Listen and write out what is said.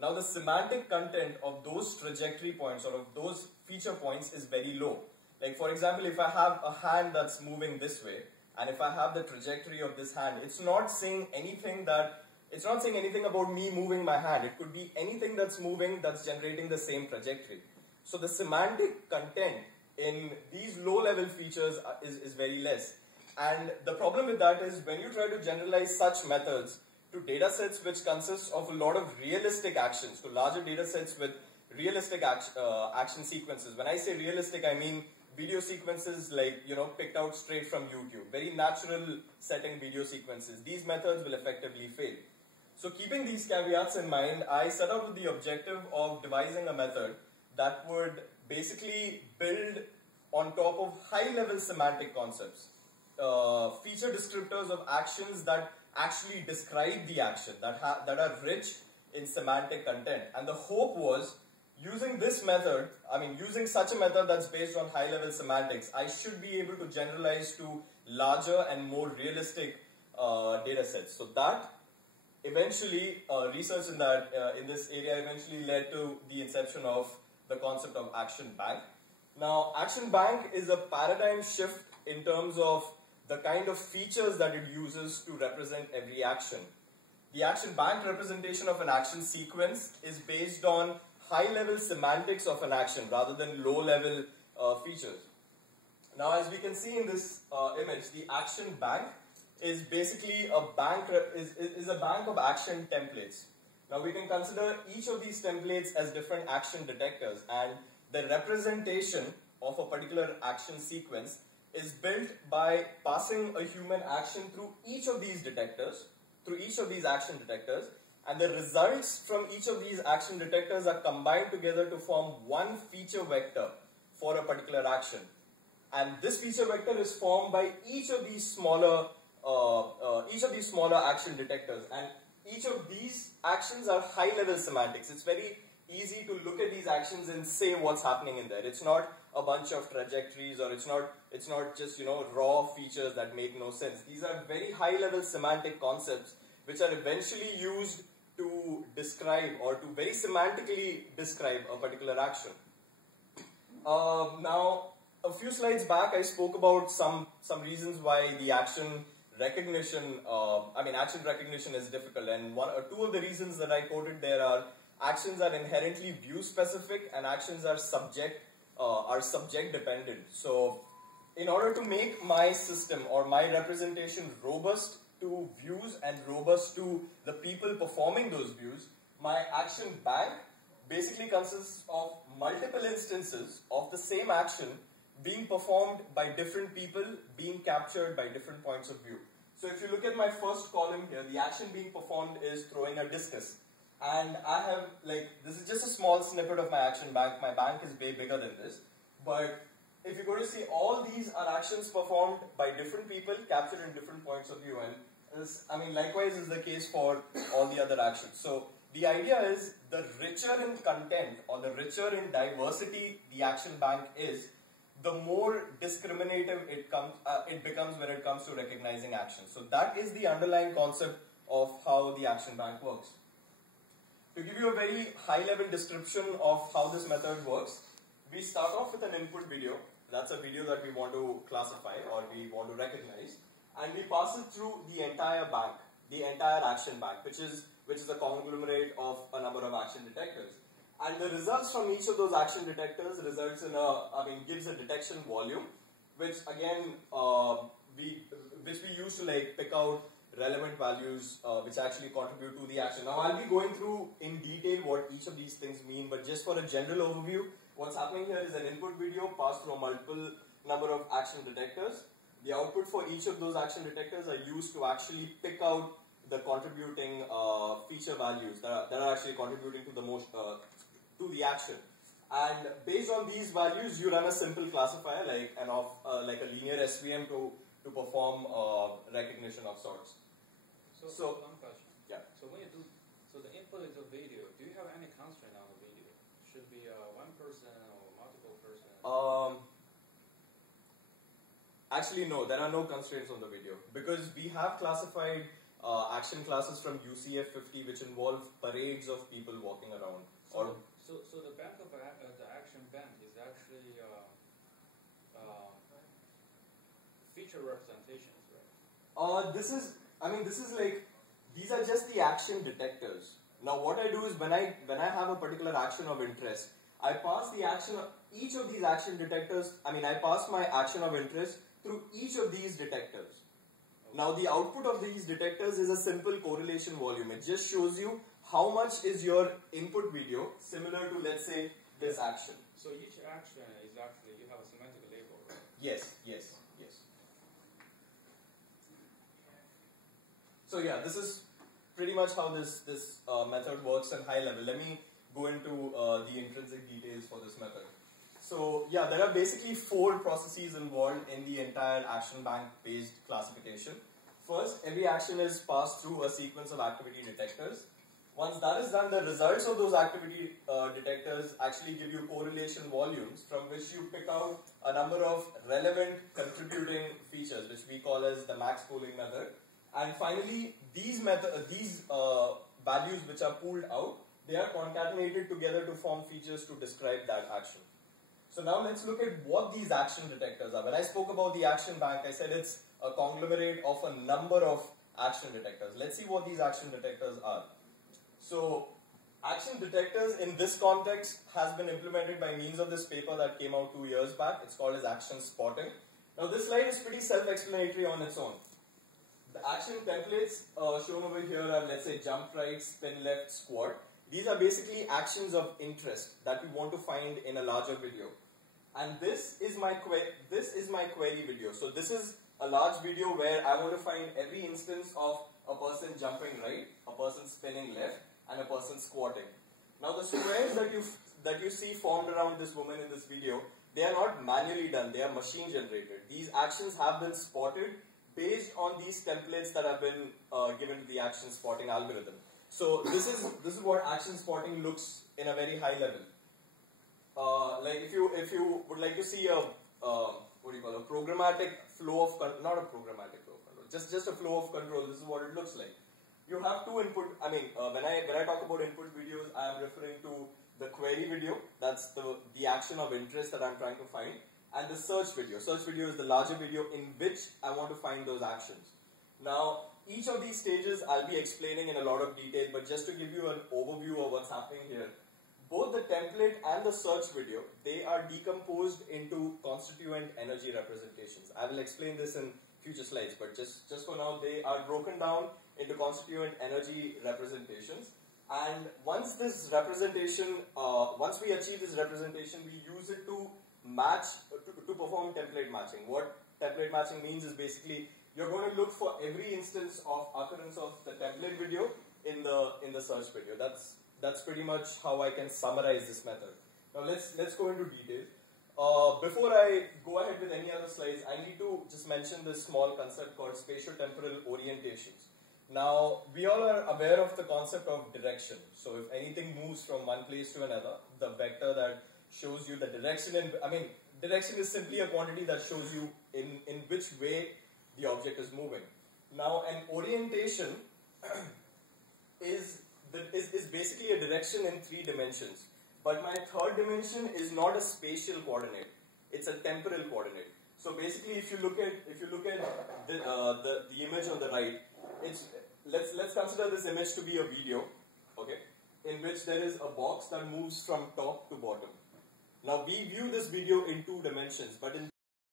Now the semantic content of those trajectory points or of those feature points is very low. Like for example, if I have a hand that's moving this way, and if I have the trajectory of this hand, it's not saying anything about me moving my hand. It could be anything that's moving that's generating the same trajectory. So the semantic content in these low-level features is very less. And the problem with that is when you try to generalize such methods to data sets which consist of a lot of realistic actions, to larger data sets with realistic action sequences. When I say realistic, I mean video sequences like, picked out straight from YouTube. Very natural setting video sequences. These methods will effectively fail. So keeping these caveats in mind, I set out with the objective of devising a method that would basically build on top of high-level semantic concepts, feature descriptors of actions that actually describe the action, that are rich in semantic content. And the hope was, using this method, using such a method that's based on high-level semantics, I should be able to generalize to larger and more realistic data sets. So that eventually, research in this area eventually led to the inception of the concept of action bank. Now, action bank is a paradigm shift in terms of the kind of features that it uses to represent every action. The action bank representation of an action sequence is based on high-level semantics of an action rather than low-level features. Now, as we can see in this image, the action bank is basically a bank of action templates. Now, we can consider each of these templates as different action detectors, and the representation of a particular action sequence is built by passing a human action through each of these detectors, action detectors, and the results from each of these action detectors are combined together to form one feature vector for a particular action. And this feature vector is formed by each of these smaller action detectors, and each of these actions are high-level semantics. It's very easy to look at these actions and say what's happening in there. It's not a bunch of trajectories, or it's not just raw features that make no sense. These are very high-level semantic concepts which are eventually used to describe or to very semantically describe a particular action. Now, a few slides back, I spoke about some reasons why the action recognition is difficult, and two of the reasons that I quoted there are actions are inherently view specific and actions are subject dependent. So in order to make my system or my representation robust to views and robust to the people performing those views, my action bank basically consists of multiple instances of the same action being performed by different people, being captured by different points of view. So if you look at my first column here, the action being performed is throwing a discus. And I have, this is just a small snippet of my action bank. My bank is way bigger than this. But if you go to see, all these are actions performed by different people, captured in different points of view. And this, likewise is the case for all the other actions. So the idea is, the richer in content or the richer in diversity the action bank is, the more discriminative it becomes when it comes to recognizing action. So that is the underlying concept of how the action bank works. To give you a very high-level description of how this method works, we start off with an input video. That's a video that we want to classify or we want to recognize, and we pass it through the entire bank, the entire action bank, which is a conglomerate of a number of action detectors. And the results from each of those action detectors results in gives a detection volume, which again we use to pick out relevant values which actually contribute to the action. Now I'll be going through in detail what each of these things mean, but just for a general overview, what's happening here is an input video passed through a multiple number of action detectors. The output for each of those action detectors are used to actually pick out the contributing feature values that are actually contributing to the most to the action. And based on these values, you run a simple classifier like a linear SVM to perform recognition of sorts. So one question. Yeah. So when you do, so the input is a video. Do you have any constraint on the video? Should be one person or multiple person? Actually, no. There are no constraints on the video because we have classified action classes from UCF 50 which involve parades of people walking around. So the bank of the action bank is actually feature representations, right? This is like, these are just the action detectors. Now what I do is when I have a particular action of interest, I pass the action of each of these action detectors, I pass my action of interest through each of these detectors. Now the output of these detectors is a simple correlation volume. It just shows you how much is your input video similar to, let's say, this action. So each action is actually, you have a semantic label, right? Yes. So yeah, this is pretty much how this method works at high level. Let me go into the intrinsic details for this method. So yeah, there are basically 4 processes involved in the entire action bank based classification. First, every action is passed through a sequence of activity detectors. Once that is done, the results of those activity detectors actually give you correlation volumes from which you pick out a number of relevant contributing features, which we call as the max pooling method. And finally, these values which are pooled out, they are concatenated together to form features to describe that action. So now let's look at what these action detectors are. When I spoke about the action bank, I said it's a conglomerate of a number of action detectors. Let's see what these action detectors are. So action detectors in this context has been implemented by means of this paper that came out 2 years back. It's called as action spotting. Now this slide is pretty self-explanatory on its own. The action templates shown over here are, let's say, jump right, spin left, squat. These are basically actions of interest that we want to find in a larger video. And this is my query video. So this is a large video where I want to find every instance of a person jumping right, a person spinning left, and a person squatting. Now the squares that you see formed around this woman in this video, they are not manually done, they are machine generated. These actions have been spotted based on these templates that have been given to the action spotting algorithm. So this is what action spotting looks in a very high level. Like if you would like to see a programmatic flow of not a programmatic flow of control, just a flow of control. This is what it looks like. You have 2 input. When I talk about input videos, I am referring to the query video. That's the action of interest that I'm trying to find, and the search video. Search video is the larger video in which I want to find those actions. Now, each of these stages I'll be explaining in a lot of detail, but just to give you an overview of what's happening here, both the template and the search video, they are decomposed into constituent energy representations. I will explain this in future slides, but just for now, they are broken down into constituent energy representations. And once this representation, once we achieve this representation, we use it to match, to perform template matching. What template matching means is basically you're going to look for every instance of occurrence of the template video in the search video. That's pretty much how I can summarize this method. Now let's go into detail. Before I go ahead with any other slides, I need to just mention this small concept called spatiotemporal orientations. Now, we all are aware of the concept of direction. So if anything moves from one place to another, the vector that shows you the direction, direction is simply a quantity that shows you in which way the object is moving. Now, an orientation is basically a direction in 3 dimensions. But my third dimension is not a spatial coordinate; it's a temporal coordinate. So basically, if you look at the image on the right, let's consider this image to be a video, okay, in which there is a box that moves from top to bottom. Now we view this video in 2 dimensions, but in